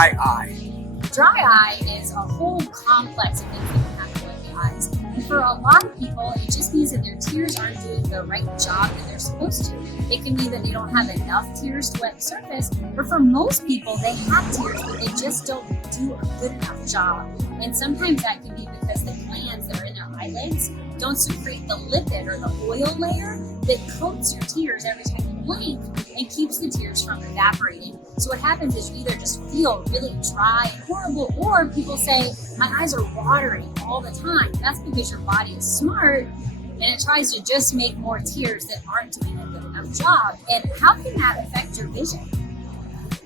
dry eye? Dry eye is a whole complex of things that can happen with the eyes. And for a lot of people, it just means that their tears aren't doing the right job that they're supposed to. It can mean that they don't have enough tears to wet the surface, or for most people, they have tears, but they just don't do a good enough job. And sometimes that can be because the glands that are in their eyelids don't secrete the lipid or the oil layer that coats your tears every time you blink and keeps the tears from evaporating. So what happens is you either just feel really dry and horrible, or people say, my eyes are watering all the time. That's because your body is smart and it tries to just make more tears that aren't doing a good enough job. And how can that affect your vision?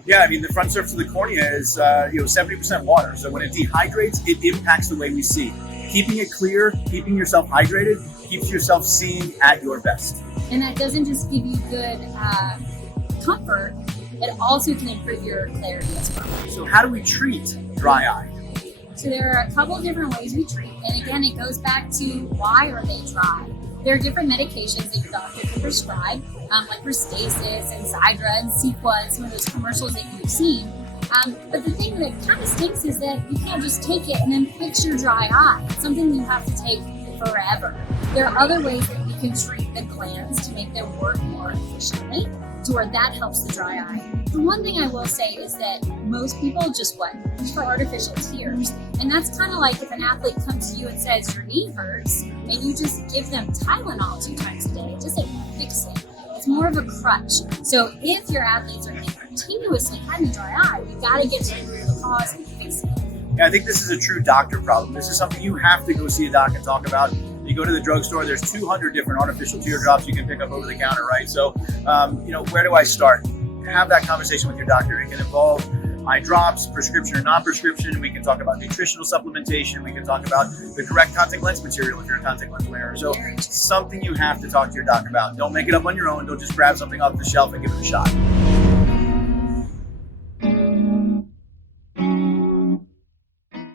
Yeah, I mean, the front surface of the cornea is 70% water. So when it dehydrates, it impacts the way we see. Keeping it clear, keeping yourself hydrated, keeps yourself seeing at your best. And that doesn't just give you good comfort, it also can improve your clarity as well. So how do we treat dry eye? So there are a couple of different ways we treat. And again, it goes back to why are they dry? There are different medications that your doctor can prescribe, like Restasis and Xiidra and Cequa and some of those commercials that you've seen. But the thing that kind of stinks is that you can't just take it and then fix your dry eye. It's something you have to take forever. There are other ways that we can treat the glands to make them work more efficiently, to where that helps the dry eye. The one thing I will say is that most people just reach for artificial tears. And that's kind of like if an athlete comes to you and says your knee hurts, and you just give them Tylenol 2 times a day. It doesn't fix it. It's more of a crutch. So if your athletes are continuously having dry eye, we got to get to the root of the cause and fix it. Yeah, I think this is a true doctor problem. This is something you have to go see a doc and talk about. You go to the drugstore, there's 200 different artificial teardrops you can pick up over the counter, right? So, where do I start? Have that conversation with your doctor. It can involve eye drops, prescription or non-prescription. We can talk about nutritional supplementation. We can talk about the correct contact lens material if you're a contact lens wearer. So something you have to talk to your doctor about. Don't make it up on your own. Don't just grab something off the shelf and give it a shot.